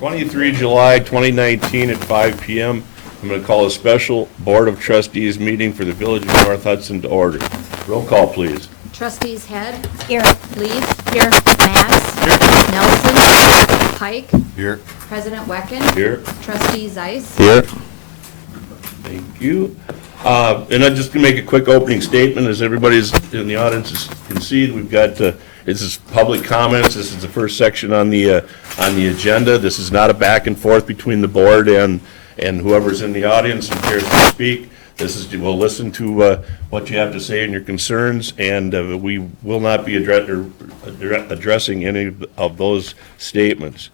23 July 2019 at 5 p.m. I'm going to call a special Board of Trustees meeting for the Village of North Hudson to order. Roll call, please. Trustees Head. Here. Leaf. Here. Mass. Here. Nelson. Pike. Here. President Wecken. Here. Trustee Zeiss. Here. Thank you. And I'm just going to make a quick opening statement. As everybody's in the audience can see, we've got, this is public comments. This is the first section on the agenda. This is not a back and forth between the board and whoever's in the audience and cares to speak. This is, we'll listen to what you have to say and your concerns, and we will not be addressing any of those statements.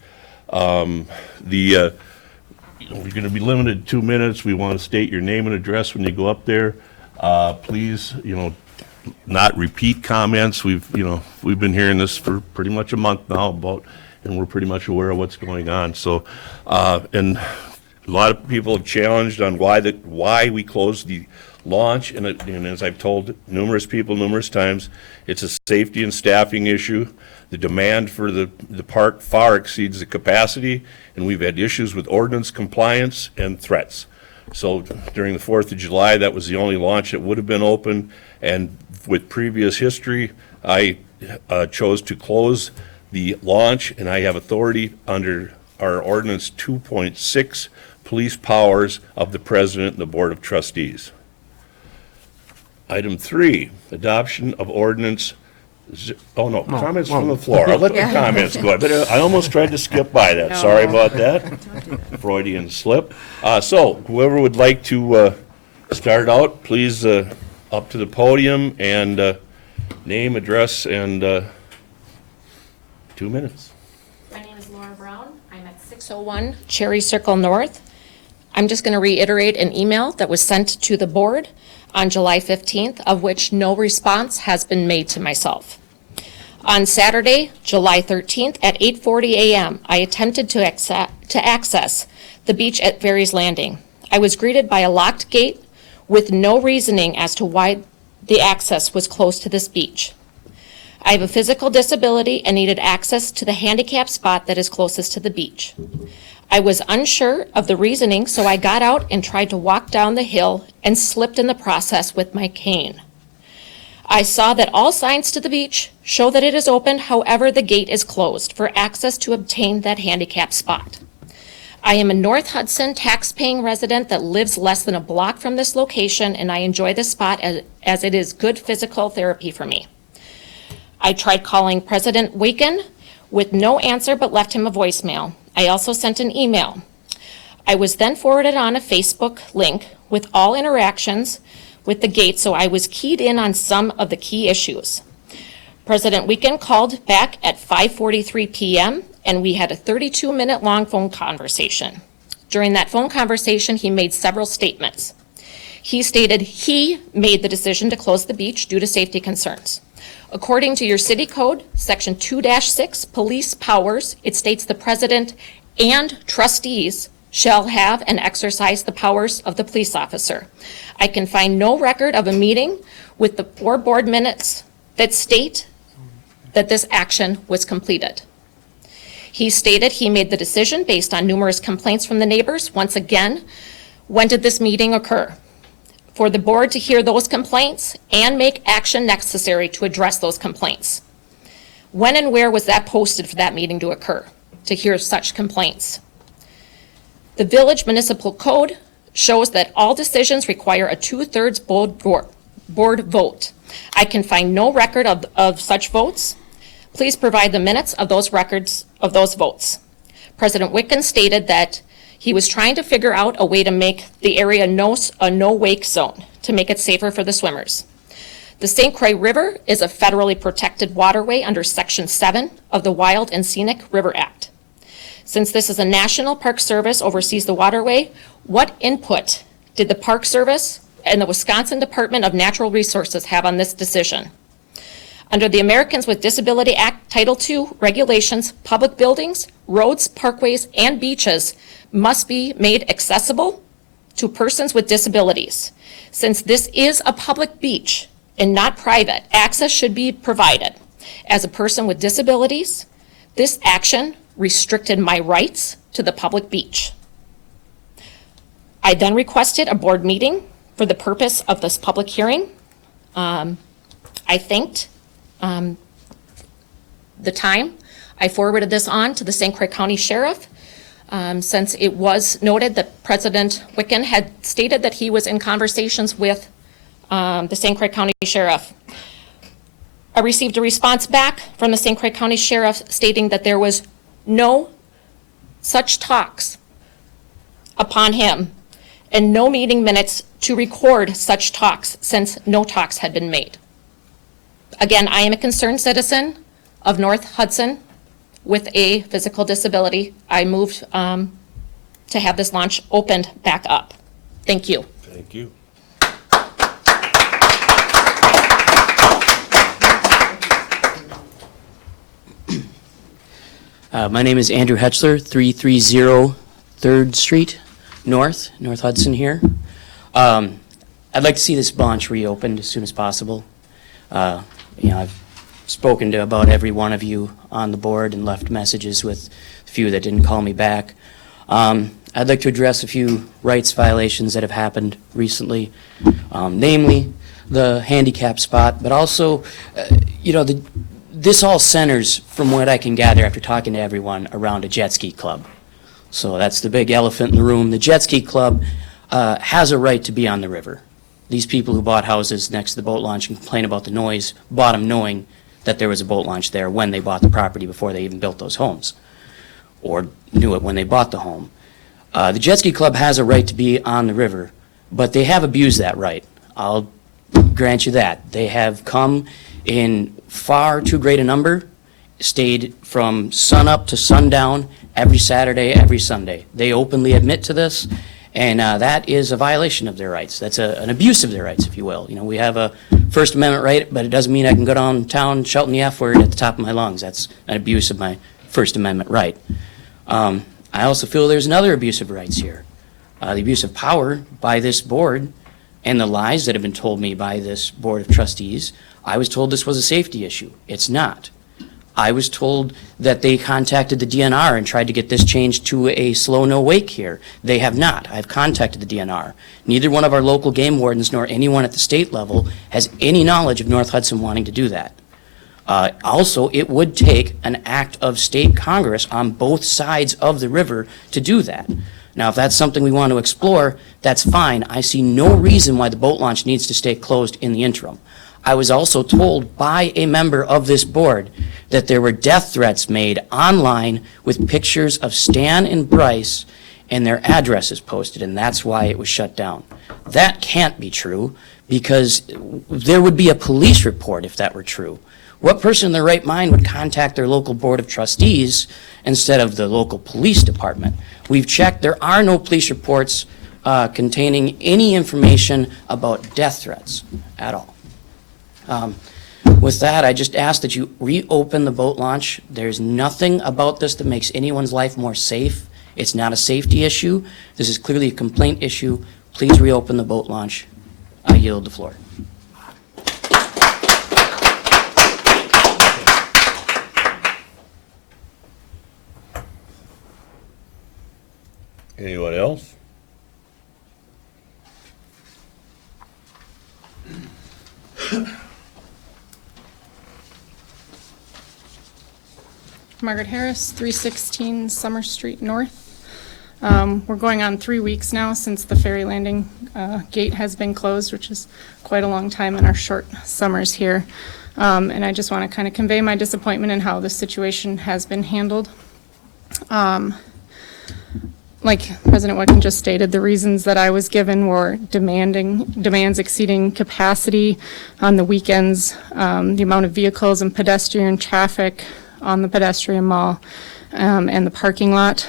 We're going to be limited to 2 minutes. We want to state your name and address when you go up there. Please, not repeat comments. We've been hearing this for pretty much a month now and we're pretty much aware of what's going on. So, and a lot of people have challenged on why we closed the launch, and as I've told numerous people numerous times, it's a safety and staffing issue. The demand for the park far exceeds the capacity, and we've had issues with ordinance compliance and threats. So during the 4th of July, that was the only launch that would have been open, and with previous history, I chose to close the launch, and I have authority under our ordinance 2.6, police powers of the president and the board of trustees. Item 3, adoption of ordinance. Comments from the floor. I'll let the comments go. But I almost tried to skip by that. No. Sorry about that. Freudian slip. So whoever would like to start out, please up to the podium and name, address, and 2 minutes. My name is Laura Brown. I'm at 601 Cherry Circle North. I'm just going to reiterate an email that was sent to the board on July 15th, of which no response has been made to myself. On Saturday, July 13th at 8:40 a.m., I attempted to access the beach at Ferry's Landing. I was greeted by a locked gate with no reasoning as to why the access was closed to this beach. I have a physical disability and needed access to the handicap spot that is closest to the beach. I was unsure of the reasoning, so I got out and tried to walk down the hill and slipped in the process with my cane. I saw that all signs to the beach show that it is open, however, the gate is closed for access to obtain that handicap spot. I am a North Hudson tax-paying resident that lives less than a block from this location, and I enjoy this spot as it is good physical therapy for me. I tried calling President Wecken with no answer but left him a voicemail. I also sent an email. I was then forwarded on a Facebook link with all interactions with the gate, so I was keyed in on some of the key issues. President Wecken called back at 5:43 p.m. and we had a 32-minute long phone conversation. During that phone conversation, he made several statements. He stated he made the decision to close the beach due to safety concerns. According to your city code, section 2-6, police powers, it states the president and trustees shall have and exercise the powers of the police officer. I can find no record of a meeting with the 4 board minutes that state that this action was completed. He stated he made the decision based on numerous complaints from the neighbors. Once again, when did this meeting occur? For the board to hear those complaints and make action necessary to address those complaints. When and where was that posted for that meeting to occur, to hear such complaints? The village municipal code shows that all decisions require a 2/3 board vote. I can find no record of such votes. Please provide the minutes of those records of those votes. President Wecken stated that he was trying to figure out a way to make the area a no-wake zone to make it safer for the swimmers. The St. Croix River is a federally protected waterway under Section 7 of the Wild and Scenic River Act. Since this is a National Park Service oversees the waterway, what input did the Park Service and the Wisconsin Department of Natural Resources have on this decision? Under the Americans with Disability Act Title II regulations, public buildings, roads, parkways, and beaches must be made accessible to persons with disabilities. Since this is a public beach and not private, access should be provided. As a person with disabilities, this action restricted my rights to the public beach. I then requested a board meeting for the purpose of this public hearing. I thanked the time. I forwarded this on to the St. Croix County Sheriff, since it was noted that President Wicken had stated that he was in conversations with the St. Croix County Sheriff. I received a response back from the St. Croix County Sheriff stating that there was no such talks upon him and no meeting minutes to record such talks since no talks had been made. Again, I am a concerned citizen of North Hudson with a physical disability. I moved to have this launch opened back up. Thank you. Thank you. My name is Andrew Hetchler, 330 3rd Street North Hudson here. I'd like to see this launch reopened as soon as possible. I've spoken to about every one of you on the board and left messages with a few that didn't call me back. I'd like to address a few rights violations that have happened recently, namely the handicap spot, but also, this all centers, from what I can gather after talking to everyone, around a jet ski club. So that's the big elephant in the room. The jet ski club has a right to be on the river. These people who bought houses next to the boat launch and complain about the noise bought them knowing that there was a boat launch there when they bought the property before they even built those homes, or knew it when they bought the home. The jet ski club has a right to be on the river, but they have abused that right. I'll grant you that. They have come in far too great a number, stayed from sunup to sundown every Saturday, every Sunday. They openly admit to this, and that is a violation of their rights. That's an abuse of their rights, if you will. We have a First Amendment right, but it doesn't mean I can go downtown shouting the F word at the top of my lungs. That's an abuse of my First Amendment right. I also feel there's another abuse of rights here. The abuse of power by this board and the lies that have been told me by this Board of Trustees. I was told this was a safety issue. It's not. I was told that they contacted the DNR and tried to get this changed to a slow no wake here. They have not. I've contacted the DNR. Neither one of our local game wardens nor anyone at the state level has any knowledge of North Hudson wanting to do that. Also, it would take an act of state Congress on both sides of the river to do that. Now, if that's something we want to explore, that's fine. I see no reason why the boat launch needs to stay closed in the interim. I was also told by a member of this board that there were death threats made online with pictures of Stan and Bryce and their addresses posted, and that's why it was shut down. That can't be true, because there would be a police report if that were true. What person in their right mind would contact their local board of trustees instead of the local police department? We've checked. There are no police reports containing any information about death threats at all. With that, I just ask that you reopen the boat launch. There's nothing about this that makes anyone's life more safe. It's not a safety issue. This is clearly a complaint issue. Please reopen the boat launch. I yield the floor. Anyone else? Margaret Harris, 316 Summer Street North. We're going on 3 weeks now since the ferry landing gate has been closed, which is quite a long time in our short summers here. And I just want to kind of convey my disappointment in how this situation has been handled. Like President Wicken just stated, the reasons that I was given were demands exceeding capacity on the weekends, the amount of vehicles and pedestrian traffic on the pedestrian mall, and the parking lot,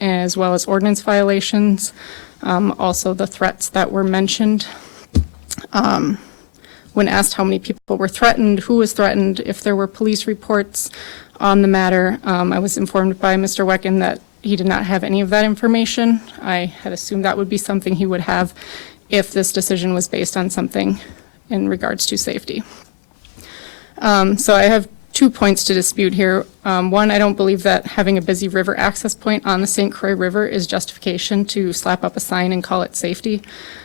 as well as ordinance violations, also the threats that were mentioned. When asked how many people were threatened, who was threatened, if there were police reports on the matter, I was informed by Mr. Wicken that he did not have any of that information. I had assumed that would be something he would have if this decision was based on something in regards to safety. So I have 2 points to dispute here. One, I don't believe that having a busy river access point on the St. Croix River is justification to slap up a sign and call it safety.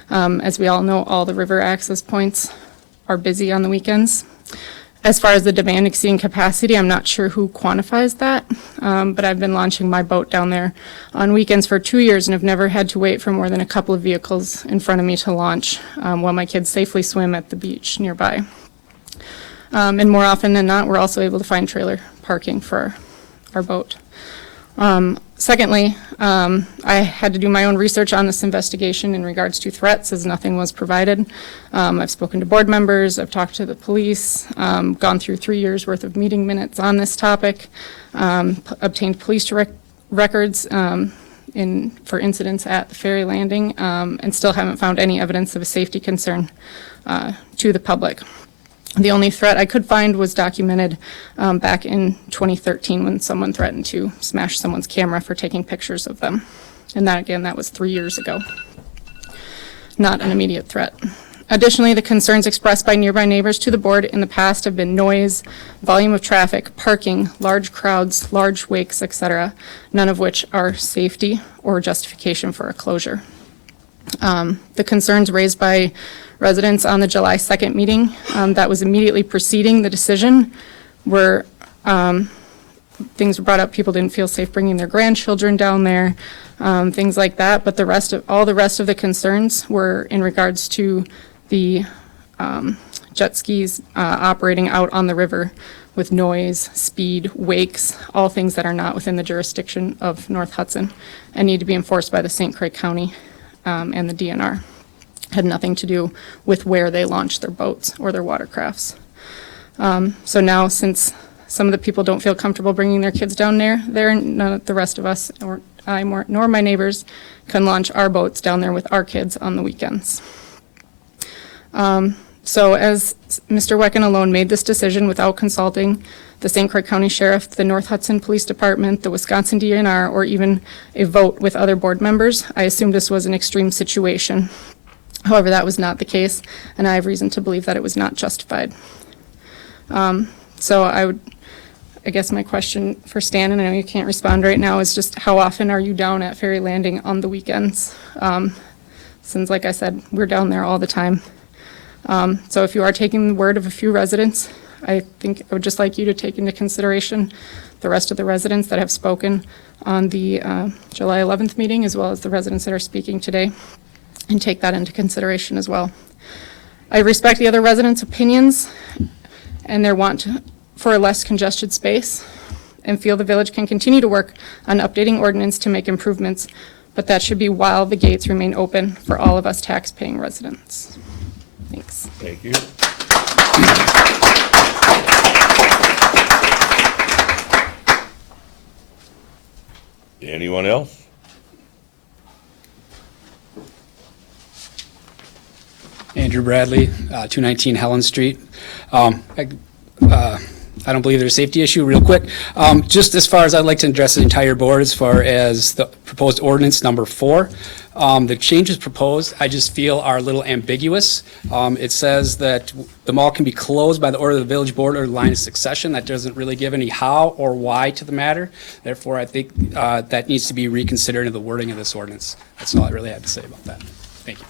As we all know, all the river access points are busy on the weekends. As far as the demand exceeding capacity, I'm not sure who quantifies that, but I've been launching my boat down there on weekends for 2 years and have never had to wait for more than a couple of vehicles in front of me to launch while my kids safely swim at the beach nearby. And more often than not, we're also able to find trailer parking for our boat. Secondly, I had to do my own research on this investigation in regards to threats, as nothing was provided. I've spoken to board members, I've talked to the police, gone through 3 years' worth of meeting minutes on this topic, obtained police records for incidents at the ferry landing, and still haven't found any evidence of a safety concern to the public. The only threat I could find was documented back in 2013 when someone threatened to smash someone's camera for taking pictures of them. And that, again, that was 3 years ago. Not an immediate threat. Additionally, the concerns expressed by nearby neighbors to the board in the past have been noise, volume of traffic, parking, large crowds, large wakes, etc., none of which are safety or justification for a closure. The concerns raised by residents on the July 2nd meeting that was immediately preceding the decision were things were brought up. People didn't feel safe bringing their grandchildren down there, things like that. But all the rest of the concerns were in regards to the jet skis operating out on the river with noise, speed, wakes, all things that are not within the jurisdiction of North Hudson and need to be enforced by the St. Croix County and the DNR. Had nothing to do with where they launched their boats or their watercrafts. So now, since some of the people don't feel comfortable bringing their kids down there, none of the rest of us, or I, nor my neighbors, can launch our boats down there with our kids on the weekends. So as Mr. Wecken alone made this decision without consulting the St. Croix County Sheriff, the North Hudson Police Department, the Wisconsin DNR, or even a vote with other board members, I assumed this was an extreme situation. However, that was not the case, and I have reason to believe that it was not justified. So I guess my question for Stan, and I know you can't respond right now, is just how often are you down at Ferry Landing on the weekends? Since, like I said, we're down there all the time. So if you are taking the word of a few residents, I think I would just like you to take into consideration the rest of the residents that have spoken on the July 11th meeting, as well as the residents that are speaking today, and take that into consideration as well. I respect the other residents' opinions and their want for a less congested space, and feel the village can continue to work on updating ordinance to make improvements, but that should be while the gates remain open for all of us tax-paying residents. Thanks. Thank you. Anyone else? Andrew Bradley, 219 Helen Street. I don't believe there's a safety issue. Real quick, just as far as I'd like to address the entire board as far as the proposed ordinance number 4. The changes proposed, I just feel are a little ambiguous. It says that the mall can be closed by the order of the village board or line of succession. That doesn't really give any how or why to the matter. Therefore, I think that needs to be reconsidered in the wording of this ordinance. That's all I really have to say about that. Thank you.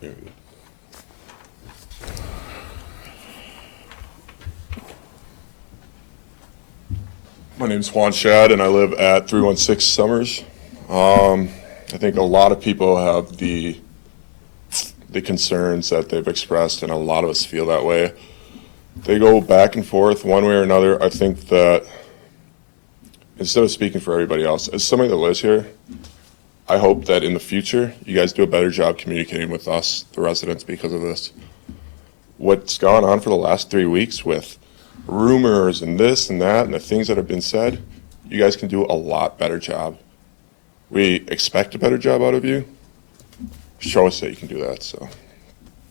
There we go. My name's Juan Shad, and I live at 316 Summers. I think a lot of people have the concerns that they've expressed, and a lot of us feel that way. They go back and forth one way or another. I think that instead of speaking for everybody else, as somebody that lives here, I hope that in the future you guys do a better job communicating with us, the residents, because of this. What's gone on for the last 3 weeks with rumors and this and that and the things that have been said, you guys can do a lot better job. We expect a better job out of you. Show us that you can do that. So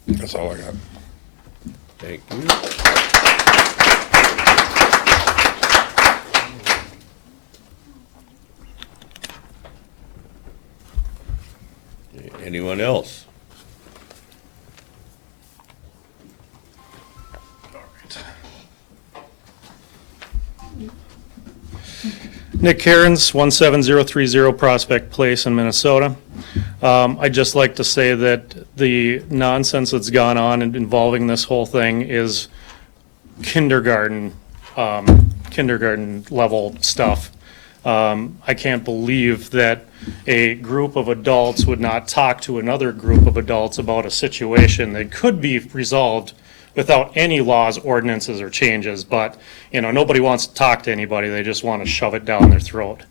that's all I got. Thank you. Anyone else? Nick Cairns, 17030 Prospect Place in Minnesota. I'd just like to say that the nonsense that's gone on involving this whole thing is kindergarten level stuff. I can't believe that a group of adults would not talk to another group of adults about a situation that could be resolved without any laws, ordinances, or changes. But, you know, nobody wants to talk to anybody. They just want to shove it down their throat.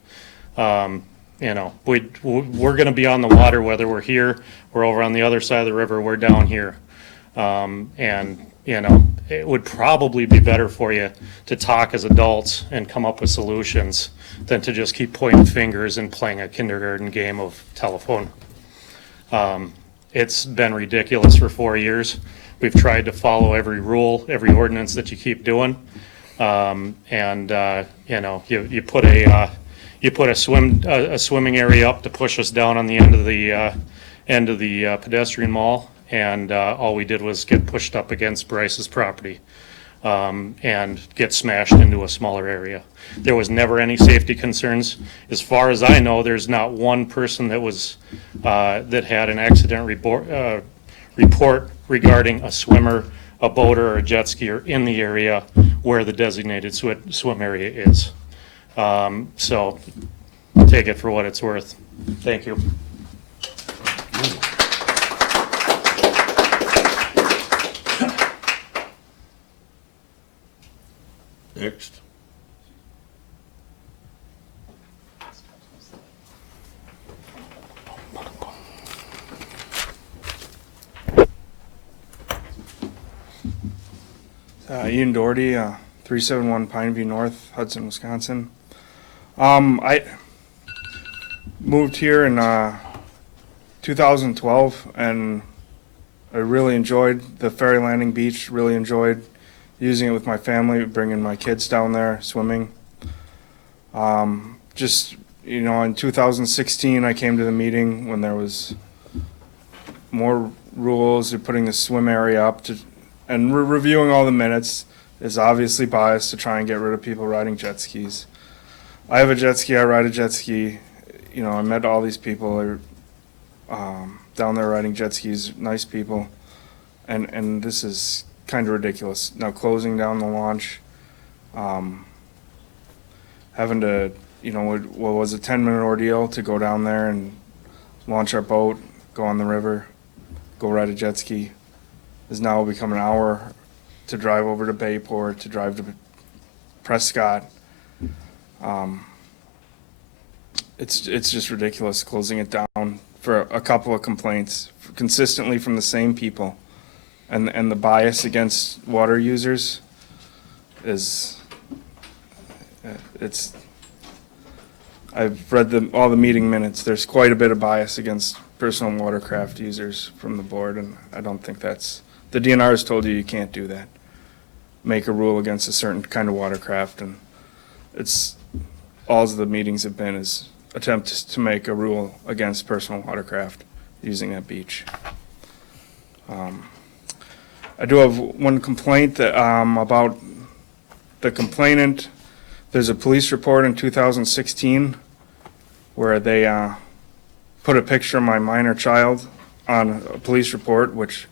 You know, we're going to be on the water whether we're here, we're over on the other side of the river, we're down here. And, you know, it would probably be better for you to talk as adults and come up with solutions than to just keep pointing fingers and playing a kindergarten game of telephone. It's been ridiculous for 4 years. We've tried to follow every rule, every ordinance that you keep doing. You know, you put a swimming area up to push us down on the end of the pedestrian mall, and all we did was get pushed up against Bryce's property and get smashed into a smaller area. There was never any safety concerns. As far as I know, there's not one person that was that had an accident report regarding a swimmer, a boater, or a jet skier in the area where the designated swim area is. So take it for what it's worth. Thank you. Next. Ian Doherty, 371 Pineview North, Hudson, Wisconsin. I moved here in 2012, and I really enjoyed the Ferry Landing Beach, really enjoyed using it with my family, bringing my kids down there, swimming. Just, you know, in 2016, I came to the meeting when there was more rules, they're putting the swim area up to, and we're reviewing all the minutes. Is obviously biased to try and get rid of people riding jet skis. I have a jet ski, I ride a jet ski. You know, I met all these people down there riding jet skis, nice people. And this is kind of ridiculous. Now closing down the launch, having to, you know, what was a 10-minute ordeal to go down there and launch our boat, go on the river, go ride a jet ski, is now become an hour to drive over to Bayport, to drive to Prescott. It's just ridiculous closing it down for a couple of complaints consistently from the same people. And the bias against water users is, I've read all the meeting minutes. There's quite a bit of bias against personal watercraft users from the board, and I don't think that's, the DNR has told you can't do that. Make a rule against a certain kind of watercraft, and it's, all the meetings have been is attempts to make a rule against personal watercraft using that beach. I do have one complaint that, about the complainant. There's a police report in 2016 where they put a picture of my minor child on a police report, which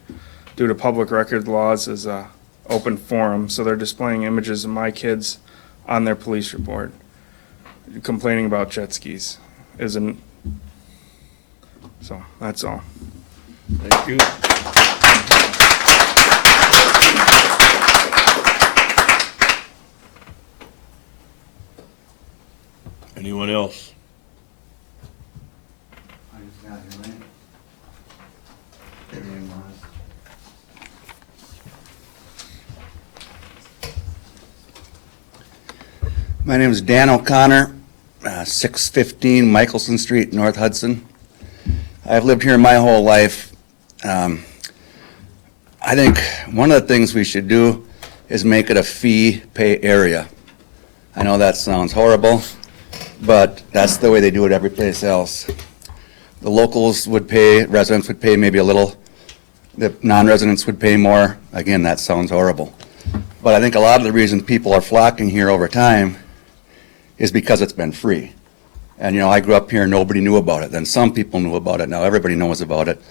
due to public record laws is a open forum, so they're displaying images of my kids on their police report, complaining about jet skis. So that's all. Thank you. Anyone else? My name is Dan O'Connor, 615 Michelson Street, North Hudson. I've lived here my whole life. I think one of the things we should do is make it a fee-pay area. I know that sounds horrible, but that's the way they do it every place else. the locals would pay, residents would pay maybe a little, the non-residents would pay more. Again, that sounds horrible. But I think a lot of the reason people are flocking here over time is because it's been free. And, you know, I grew up here and nobody knew about it. Then some people knew about it. Now everybody knows about it.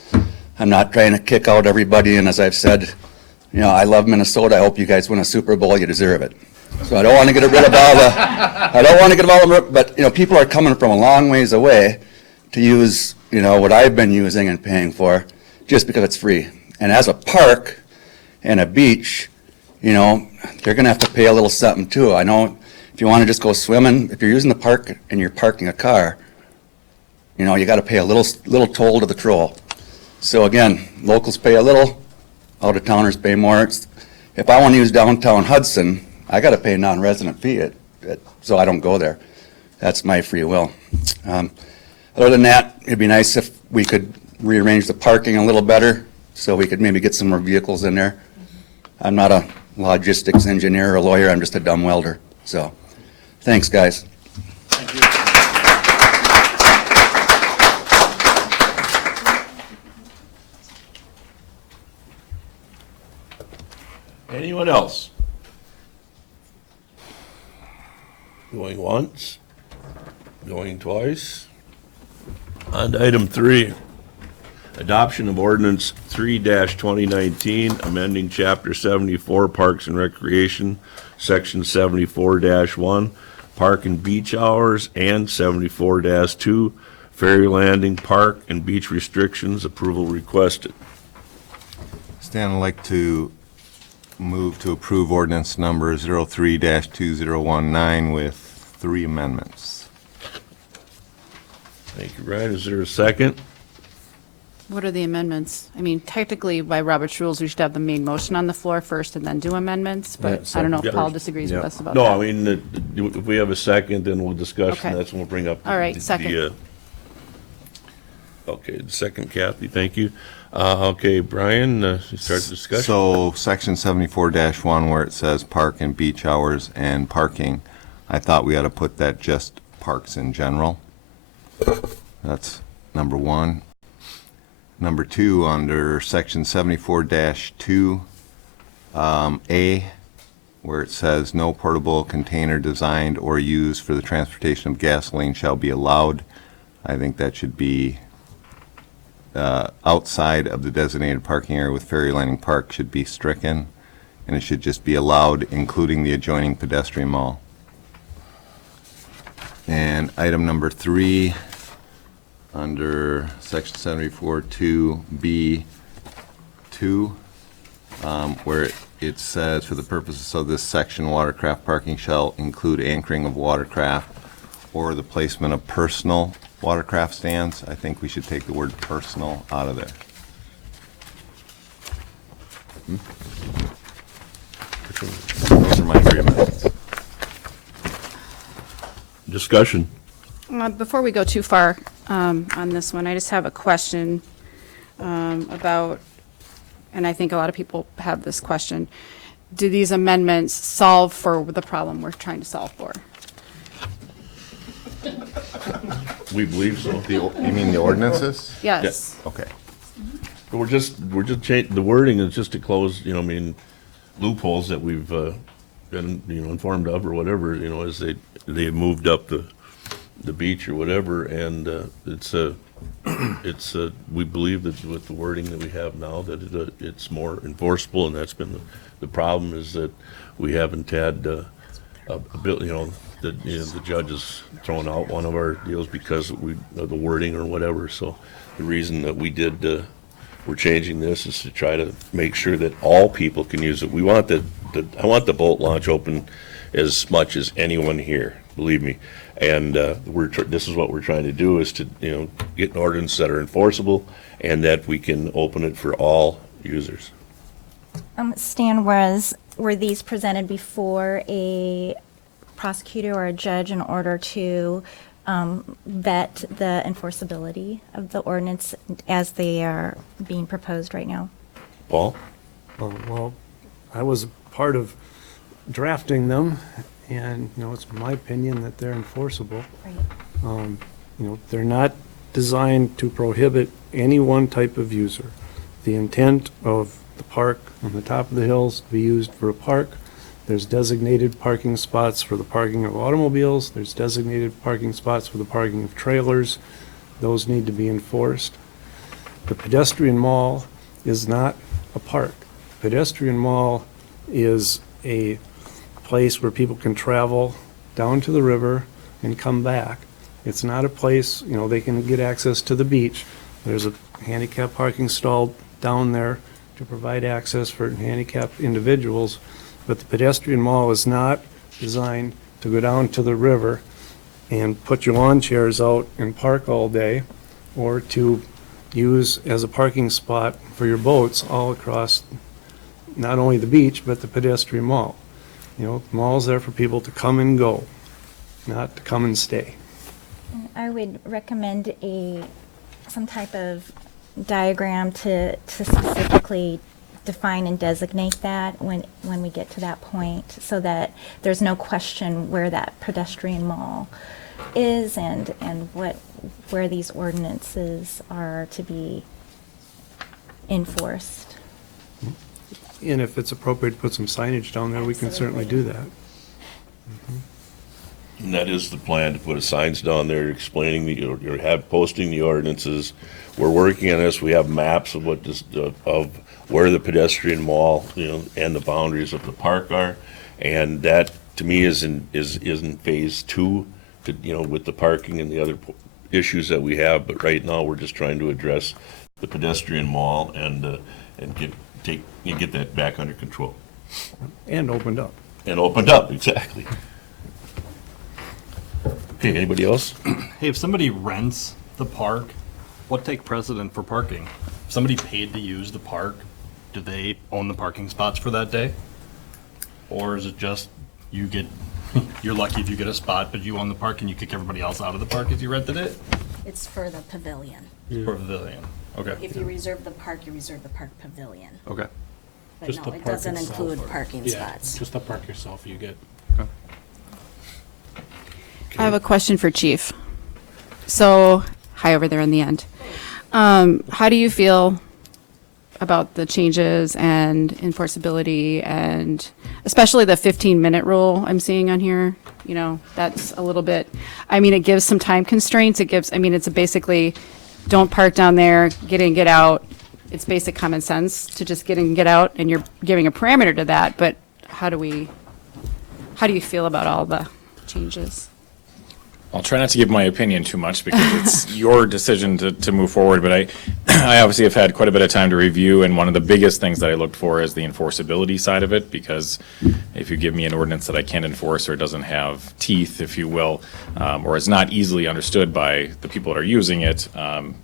I'm not trying to kick out everybody, and as I've said, you know, I love Minnesota. I hope you guys win a Super Bowl. You deserve it. So I don't want to get rid of all the, I don't want to get all of them, but, you know, people are coming from a long ways away to use, you know, what I've been using and paying for just because it's free. And as a park and a beach, you know, they're going to have to pay a little something too. I know if you want to just go swimming, if you're using the park and you're parking a car, you know, you got to pay a little toll to the troll. So again, locals pay a little, out-of-towners pay more. If I want to use downtown Hudson, I got to pay a non-resident fee, so I don't go there. That's my free will. Other than that, it'd be nice if we could rearrange the parking a little better, so we could maybe get some more vehicles in there. I'm not a logistics engineer or a lawyer, I'm just a dumb welder. So, thanks, guys. Anyone else? Going once? Going twice? On to item 3. Adoption of ordinance 3-2019, amending chapter 74, Parks and Recreation, section 74-1, Park and Beach Hours, and 74-2, Ferry Landing, Park and Beach Restrictions, approval requested. Stan, I'd like to move to approve ordinance number 03-2019 with 3 amendments. Thank you, Ryan. Is there a second? What are the amendments? I mean, technically, by Robert's rules, we should have the main motion on the floor first and then do amendments, but I don't know if Paul disagrees with us about that. No, I mean, if we have a second, then we'll discuss, and Okay. that's when we'll bring up. All right, second. Okay, the second, Kathy, thank you. Okay, Brian, you start the discussion. So section 74-1, where it says park and beach hours and parking, I thought we ought to put that just parks in general. That's number 1. Number 2, under section 74-2, A, where it says no portable container designed or used for the transportation of gasoline shall be allowed. I think that should be outside of the designated parking area with Ferry Landing Park should be stricken, and it should just be allowed, including the adjoining pedestrian mall. And item number 3, under section 74-2B2, where it says, for the purposes of this section, watercraft parking shall include anchoring of watercraft or the placement of personal watercraft stands. I think we should take the word personal out of there. Those are my agreements. Discussion. Before we go too far on this one, I just have a question about, and I think a lot of people have this question, do these amendments solve for the problem we're trying to solve for? We believe so. You mean the ordinances? Yes. Okay. We're just changing, the wording is just to close, you know, I mean, loopholes that we've been, you know, informed of or whatever, you know, as they moved up the beach or whatever, and we believe that with the wording that we have now, that it's more enforceable, and that's been the problem, is that we haven't had a bill, you know, the judge has thrown out one of our deals because of the wording or whatever. So the reason that we're changing this is to try to make sure that all people can use it. We want I want the boat launch open as much as anyone here, believe me. And this is what we're trying to do, is to, you know, get an ordinance that are enforceable and that we can open it for all users. Stan, were these presented before a prosecutor or a judge in order to vet the enforceability of the ordinance as they are being proposed right now? Paul? Well, I was part of drafting them, and, you know, it's my opinion that they're enforceable. Right. You know, they're not designed to prohibit any one type of user. The intent of the park on the top of the hills to be used for a park. There's designated parking spots for the parking of automobiles. There's designated parking spots for the parking of trailers. Those need to be enforced. The pedestrian mall is not a park. Pedestrian mall is a place where people can travel down to the river and come back. It's not a place, they can get access to the beach. There's a handicap parking stall down there to provide access for handicapped individuals, but the pedestrian mall is not designed to go down to the river and put your lawn chairs out and park all day, or to use as a parking spot for your boats all across not only the beach, but the pedestrian mall. The mall's there for people to come and go, not to come and stay. I would recommend some type of diagram to specifically define and designate that when we get to that point, so that there's no question where that pedestrian mall is and where these ordinances are to be enforced. And if it's appropriate to put some signage down there, we can certainly do that. And that is the plan, to put signs down there explaining posting the ordinances. We're working on this. We have maps of of where the pedestrian mall, and the boundaries of the park are. And that, to me, is in phase 2, with the parking and the other issues that we have. But right now, we're just trying to address the pedestrian mall and get that back under control. And opened up. And opened up, exactly. Okay, anybody else? Hey, if somebody rents the park, what take precedent for parking? If somebody paid to use the park, do they own the parking spots for that day? Or is it just you're lucky if you get a spot, but you own the park and you kick everybody else out of the park if you rented it? It's for the pavilion. For pavilion, okay. If you reserve the park, you reserve the park pavilion. Okay. But Just no, the it park doesn't itself, include or- parking Yeah, spots. just the park yourself you get. I have a question for Chief. So, hi over there in the end. How do you feel about the changes and enforceability, and especially the 15-minute rule I'm seeing on here? That's a little bit, it gives some time constraints. It's basically, don't park down there, get in, get out. It's basic common sense to just get in and get out, and you're giving a parameter to that, but how do you feel about all the changes? I'll try not to give my opinion too much because it's your decision to move forward, but I obviously have had quite a bit of time to review, and one of the biggest things that I looked for is the enforceability side of it, because if you give me an ordinance that I can't enforce or doesn't have teeth, if you will, or is not easily understood by the people that are using it,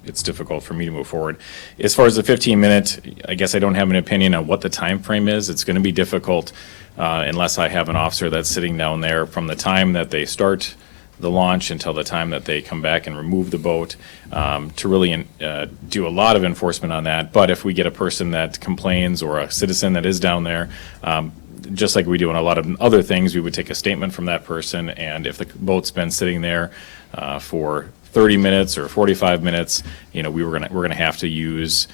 it's difficult for me to move forward. As far as the 15-minute, I guess I don't have an opinion on what the time frame is. It's going to be difficult unless I have an officer that's sitting down there from the time that they start the launch until the time that they come back and remove the boat, to really do a lot of enforcement on that. But if we get a person that complains or a citizen that is down there, just like we do on a lot of other things, we would take a statement from that person, and if the boat's been sitting there for 30 minutes or 45 minutes, we're gonna have to use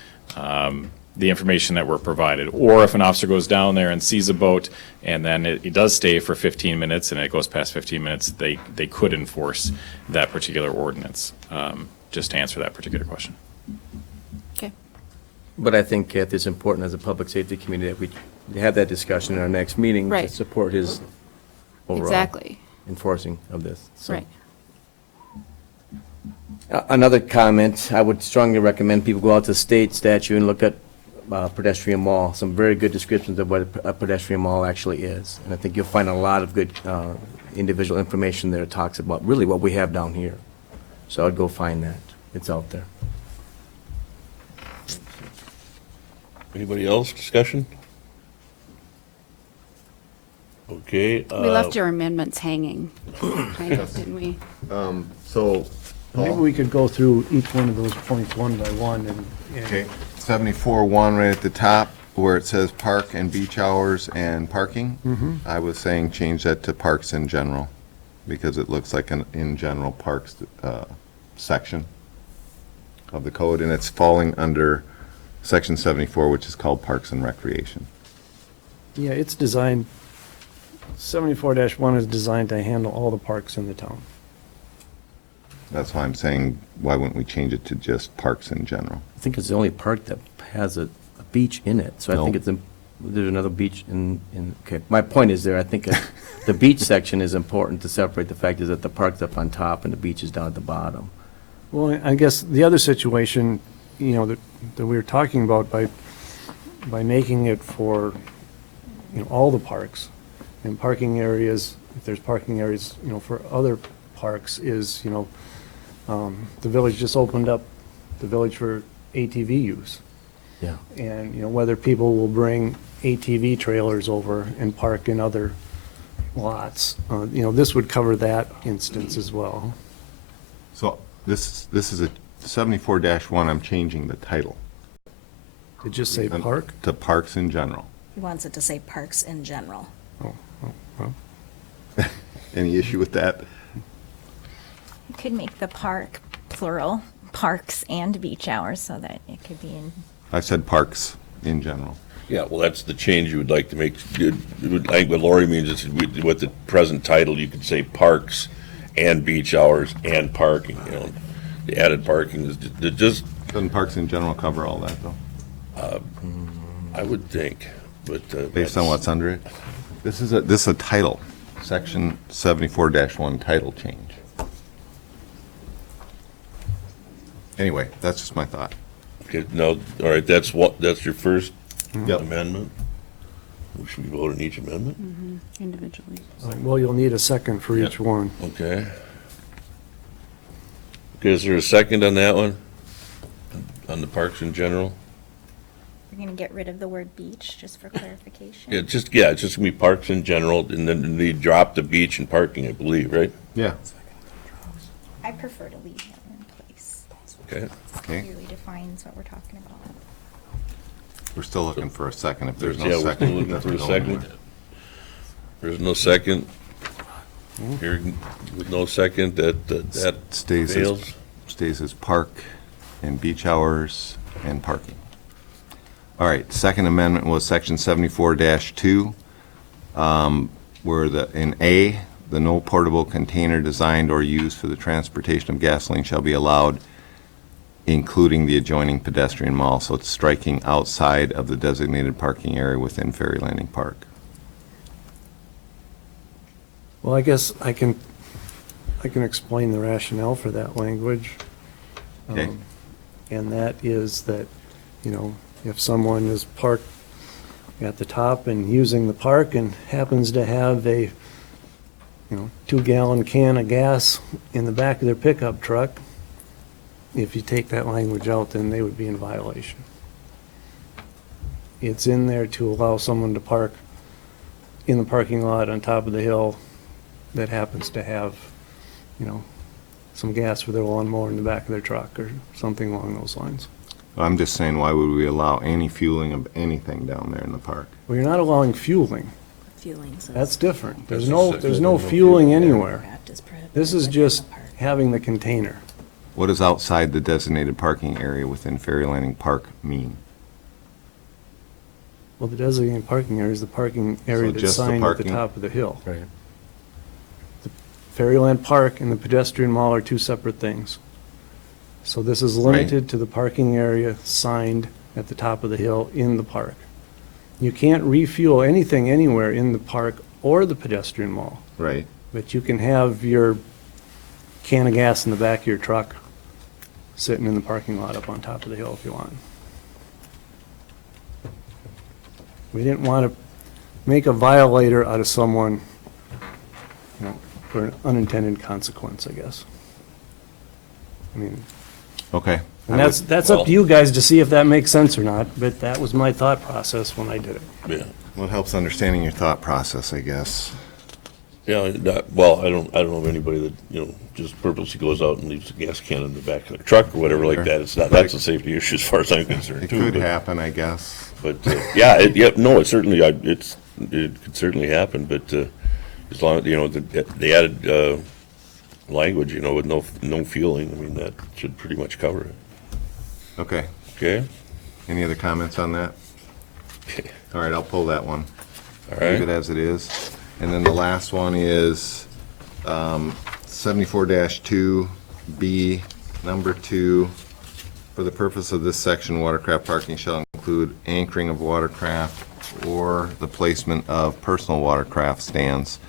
the information that we're provided. Or if an officer goes down there and sees a boat and then it does stay for 15 minutes and it goes past 15 minutes, they could enforce that particular ordinance, just to answer that particular question. Okay. But I think, Kathy, it's important as a public safety committee that we have that discussion in our next meeting Right. to support his overall Exactly. enforcing of this. So. Right. Another comment, I would strongly recommend people go out to state statute and look at pedestrian mall, some very good descriptions of what a pedestrian mall actually is. And I think you'll find a lot of good individual information there that talks about really what we have down here. So I'd go find that. It's out there. Anybody else? Discussion? Okay. We left your amendments hanging, kind of, didn't we? So, Maybe we could go through each one of those points one by one and. okay, 74-1 right at the top, where it says park and beach hours and parking. I was saying change that to parks in general, because it looks like an in general parks section. of the code, and it's falling under section 74, which is called Parks and Recreation. Yeah, it's designed, 74-1 is designed to handle all the parks in the town. That's why I'm saying, why wouldn't we change it to just parks in general? I think it's the only park that has a beach in it, so I think No. it's, there's another beach okay. My point is there, I think the beach section is important to separate. The fact is that the park's up on top and the beach is down at the bottom. Well, I guess the other situation, that we were talking about by making it for, all the parks and parking areas, if there's parking areas, for other parks is, the village just opened up the village for ATV use. Yeah. And, whether people will bring ATV trailers over and park in other lots, this would cover that instance as well. So this is a 74-1, I'm changing the title. Did it just say park? To parks in general. He wants it to say parks in general. Well. Any issue with that? You could make the park plural, parks and beach hours, so that it could be in. I said parks in general. Yeah, well, that's the change you would like to make. I think what Lori means is with the present title, you could say parks and beach hours and parking, The added parking is just. Doesn't parks in general cover all that, though? I would think, but. Based on what's under it? This is a title, section 74-1 title change. Anyway, that's just my thought. Okay, no, all right, that's your first Yep. amendment? Should we vote on each amendment? Individually. Well, you'll need a second for each one. Okay. Okay, is there a second on that one? On the parks in general? We're going to get rid of the word beach, just for clarification. It's just going to be parks in general, and then they drop the beach and parking, I believe, right? Yeah. I prefer to leave that in place. Okay. Okay. Clearly defines what we're talking about. We're still looking for a second. If there's Yeah, no we're still second. looking that's for a going second. with it. There's no second. Here, with no second, that Stays as park and beach hours and parking. All right, second amendment was section 74-2, where in A, the no portable container designed or used for the transportation of gasoline shall be allowed, including the adjoining pedestrian mall. So it's striking outside of the designated parking area within Ferry Landing Park. Well, I guess I can explain the rationale for that language. Okay. And that is that, if someone is parked at the top and using the park and happens to have a, 2-gallon can of gas in the back of their pickup truck, if you take that language out, then they would be in violation. It's in there to allow someone to park in the parking lot on top of the hill that happens to have, some gas for their lawnmower in the back of their truck or something along those lines. I'm just saying, why would we allow any fueling of anything down there in the park? Well, you're not allowing fueling. Fueling says. That's different. There's That's no no fueling fueling. anywhere. Craft is prohibited This is within just the park. having the container. What does outside the designated parking area within Ferry Landing Park mean? Well, the designated parking area is the parking area So that's just the signed at the parking? top of the hill. Right. Fairyland Park and the pedestrian mall are two separate things. So this is limited to the parking area signed at the top of the hill in the park. You can't refuel anything anywhere in the park or the pedestrian mall, Right. but you can have your can of gas in the back of your truck sitting in the parking lot up on top of the hill if you want. We didn't want to make a violator out of someone, for an unintended consequence, I guess. I mean, Okay. and that's up to you guys to see if that makes sense or not, but that was my thought process when I did it. Yeah. Well, it helps understanding your thought process, I guess. Yeah, well, I don't know of anybody that, just purposely goes out and leaves a gas can in the back of the truck or whatever like that. That's a safety issue as far as I'm concerned, It too. could but- happen, I guess. But, it certainly, it could certainly happen, but, as long, the added, language, with no fueling, I mean, that should pretty much cover it. Okay. Okay? Any other comments on that? Okay. All right, I'll pull that one. All Leave it right. as it is. And then the last one is 74-2B, number 2. For the purpose of this section, watercraft parking shall include anchoring of watercraft or the placement of personal watercraft stands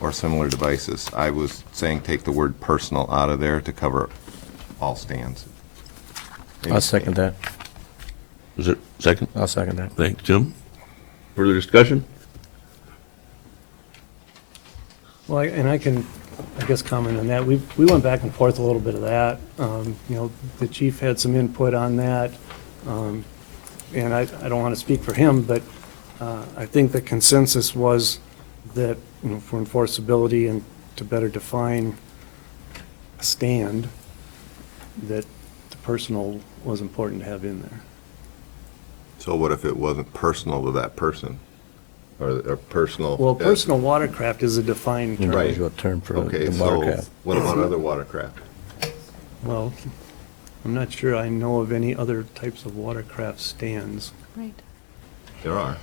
or similar devices. I was saying take the word personal out of there to cover all stands. I'll second that. Is it second? I'll second that. Thanks, Tim. Further discussion? Well, I can, I guess, comment on that. We went back and forth a little bit of that. You know, the chief had some input on that. And I don't want to speak for him, but I think the consensus was that, you know, for enforceability and to better define a stand, that the personal was important to have in there. So what if it wasn't personal to that person? Or personal? Well, personal watercraft is a defined term. Right. Usual term for Okay, the so watercraft. what about other watercraft? Well, I'm not sure I know of any other types of watercraft stands. Right. There are.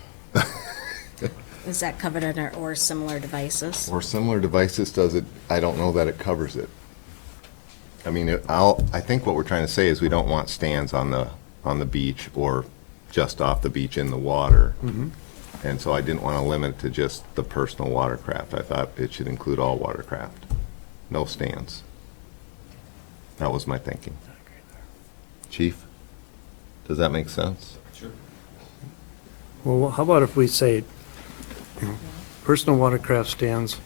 Is that covered under or similar devices? Or similar devices, does it, I don't know that it covers it. I mean, I think what we're trying to say is we don't want stands on the beach or just off the beach in the water. And so I didn't want to limit it to just the personal watercraft. I thought it should include all watercraft, no stands. That was my thinking. Chief, does that make sense? Well, how about if we say, you know, personal watercraft stands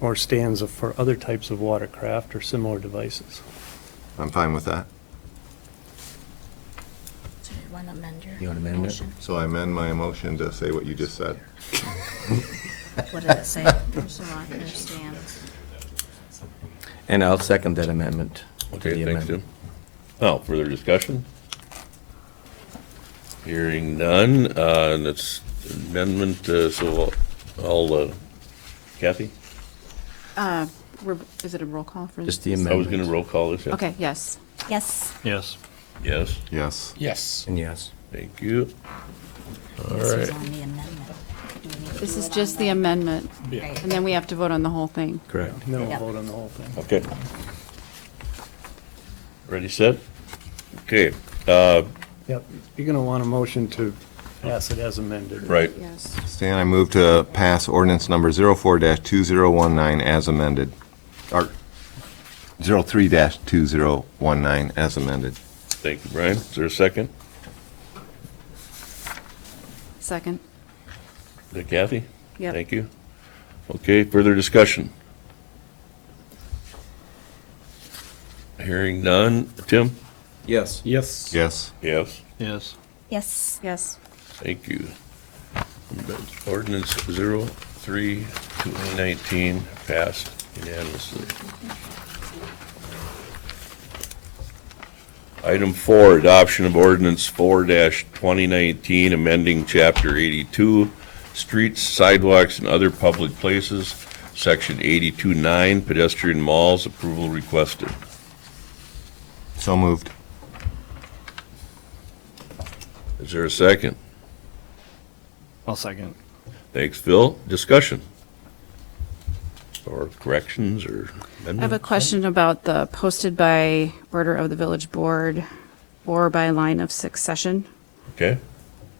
or stands for other types of watercraft or similar devices? I'm fine with that. So you want to amend your You want to amend it? motion? So I amend my motion to say what you just said. What did it say? Personal watercraft stands. And I'll second that amendment. to Okay, the thanks, Tim. amendment. Oh, further discussion? Hearing none, that's amendment, so Kathy? Is it a roll call for? Just the I was amendment. going to roll call this, yeah. Okay, yes. Yes. Yes. Yes, Yes. Yes. And yes. thank you. All This is right, on the amendment. Do we need to This do is it on just the amendment, Right. and then we have to vote on the whole thing. Correct. And then we'll Yep. vote on the whole thing. okay. Ready, set? Okay, Yep, you're going to want a motion to pass it as amended. right. Yes. Stan, I move to pass ordinance number 04-2019 as amended, or 03-2019 as amended. Thank you, Brian. Is there a second? Second. Is that Kathy? Yep. Thank you. Okay, further discussion? Hearing none. Tim? Yes. Yes. Yes. Yes. Yes. Yes. Yes. Thank you. Ordinance 03-2019 passed unanimously. Item 4, adoption of ordinance 4-2019, amending chapter 82, streets, sidewalks, and other public places, section 82-9, pedestrian malls, approval requested. So moved. Is there a second? I'll second. Thanks, Phil. Discussion? Or corrections or I have a amendments? question about the posted by order of the village board or by line of succession. Okay,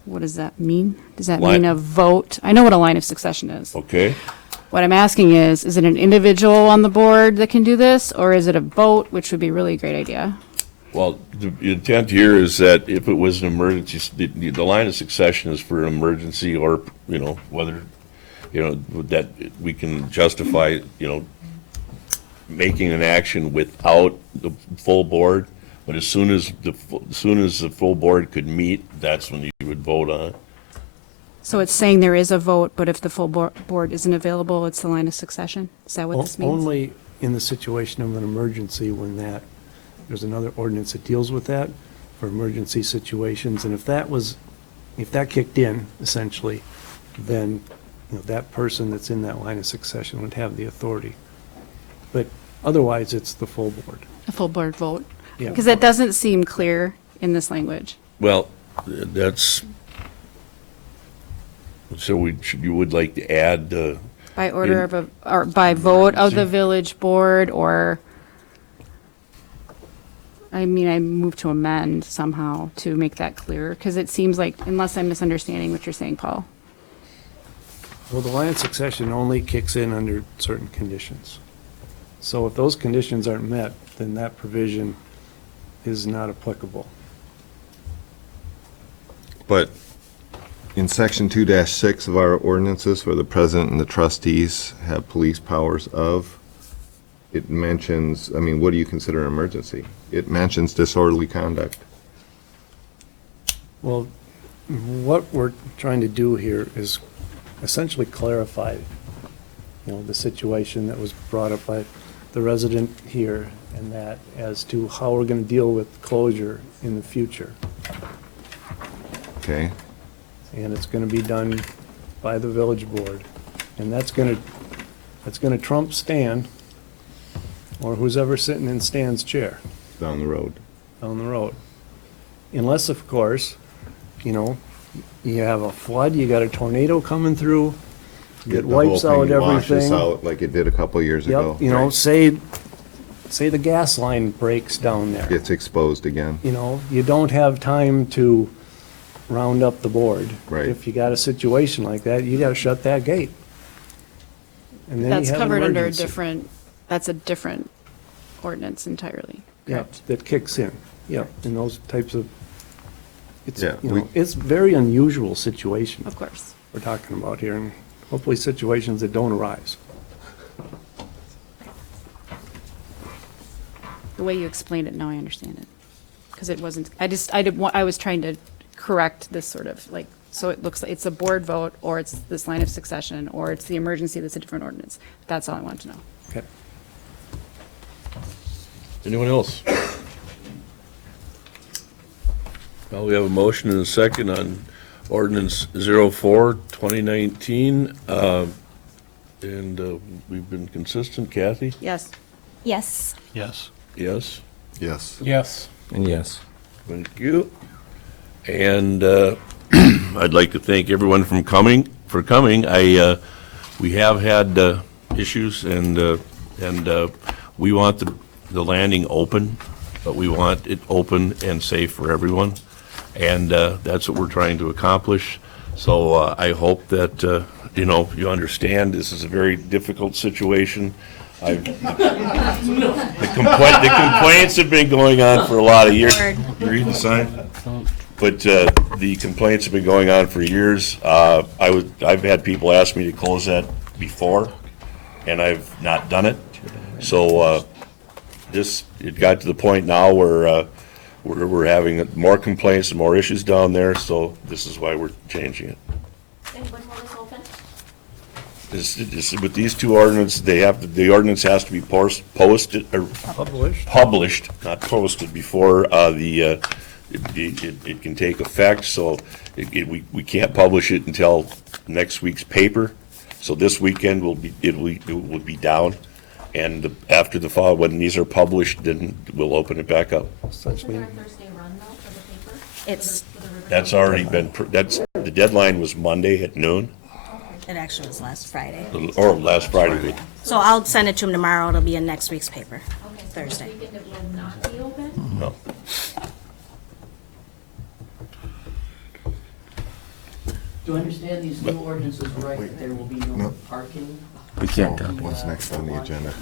What does that mean? Does that Line- mean a vote? I know what a line of succession is. okay. What I'm asking is it an individual on the board that can do this, or is it a vote, which would be a really great idea? Well, the intent here is that if it was an emergency, the line of succession is for an emergency or, you know, whether, you know, that we can justify, you know, making an action without the full board. But as soon as the full board could meet, that's when you would vote on it. So it's saying there is a vote, but if the full board isn't available, it's the line of succession? Is that what this means? Only in the situation of an emergency when there's another ordinance that deals with that for emergency situations. And if that kicked in, essentially, then, you know, that person that's in that line of succession would have the authority. But otherwise, it's the full board. A full board vote? Yeah. Because it doesn't seem clear in this language? Well, that's, so you would like to add, By order of or by vote of the village board, or, I mean, I move to amend somehow to make that clearer, because it seems like, unless I'm misunderstanding what you're saying, Paul. Well, the line of succession only kicks in under certain conditions. So if those conditions aren't met, then that provision is not applicable. But in section 2-6 of our ordinances, where the president and the trustees have police powers of, it mentions, I mean, what do you consider an emergency? It mentions disorderly conduct. Well, what we're trying to do here is essentially clarify, the situation that was brought up by the resident here, and that as to how we're going to deal with closure in the future. Okay? And it's going to be done by the village board. And that's going to trump Stan, or who's ever sitting in Stan's chair Down the road. down the road. Unless, of course, you have a flood, you got a tornado coming through, Get it the whole wipes out thing washes everything. out like it did a couple of years ago. Yep, say the gas line breaks down there. Gets exposed again. You don't have time to round up the board. Right. If you got a situation like that, you gotta shut that gate. And then That's you have an covered under a emergency. different, that's a different ordinance entirely, Yeah, correct? that kicks in, yeah, in those types of, it's, Yeah, we- it's very unusual situation Of course. we're talking about here, and hopefully situations that don't arise. The way you explained it, now I understand it. Because it wasn't, I was trying to correct this sort of, like, so it looks like it's a board vote, or it's this line of succession, or it's the emergency that's a different ordinance. That's all I wanted to know. Okay. anyone else? Well, we have a motion and a second on ordinance 04, 2019. And we've been consistent. Kathy? Yes. Yes. Yes. Yes? Yes. Yes. And yes. Thank you. And I'd like to thank everyone for coming. We have had issues, and we want the landing open, but we want it open and safe for everyone. And that's what we're trying to accomplish. So I hope that, you understand this is a very difficult situation. The complaints have been going on for a lot of years. You read the sign? But the complaints have been going on for years. I've had people ask me to close that before, and I've not done it. So it got to the point now where we're having more complaints and more issues down there, so this is why we're changing it. And when will this open? With these two ordinances, the ordinance has to be posted, or published, not posted, before it can take effect, so we can't publish it until next week's paper. So this weekend it will be down, and after the fall, when these are published, then we'll open it back up. Essentially. Thursday run though for the paper? It's, That's already been, the deadline was Monday at noon, it actually was last Friday. or last Friday. So I'll send it to him tomorrow. It'll be in next week's paper, Thursday. This weekend it will not be open? No. Do you understand these new ordinances, right, that there will be no parking? We can't. What's next on the agenda?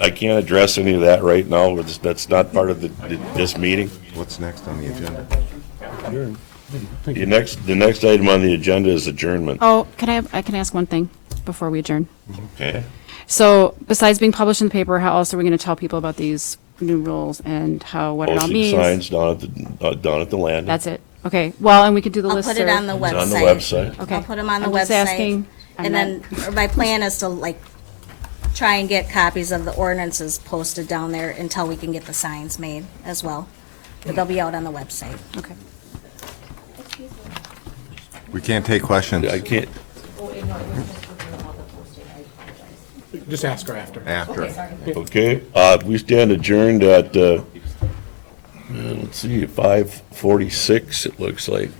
I can't address any of that right now. That's not part of this meeting. What's next on the agenda? The next item on the agenda is adjournment. Oh, I can ask one thing before we adjourn. Okay. So besides being published in the paper, how else are we going to tell people about these new rules and what it all Posting means? signs down at the landing. That's it. Okay. Well, and we could do the I'll list. put it on the website. It's on the website. Okay. I'll put them on the I'm just website. asking. And then my plan is to try and get copies of the ordinances posted down there until we can get the signs made as well. But they'll be out on the website. Okay. We can't take questions. I can't. Just ask her after. After. Okay. We stand adjourned at, let's Let's see, 5:46, it looks like.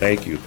Thank you.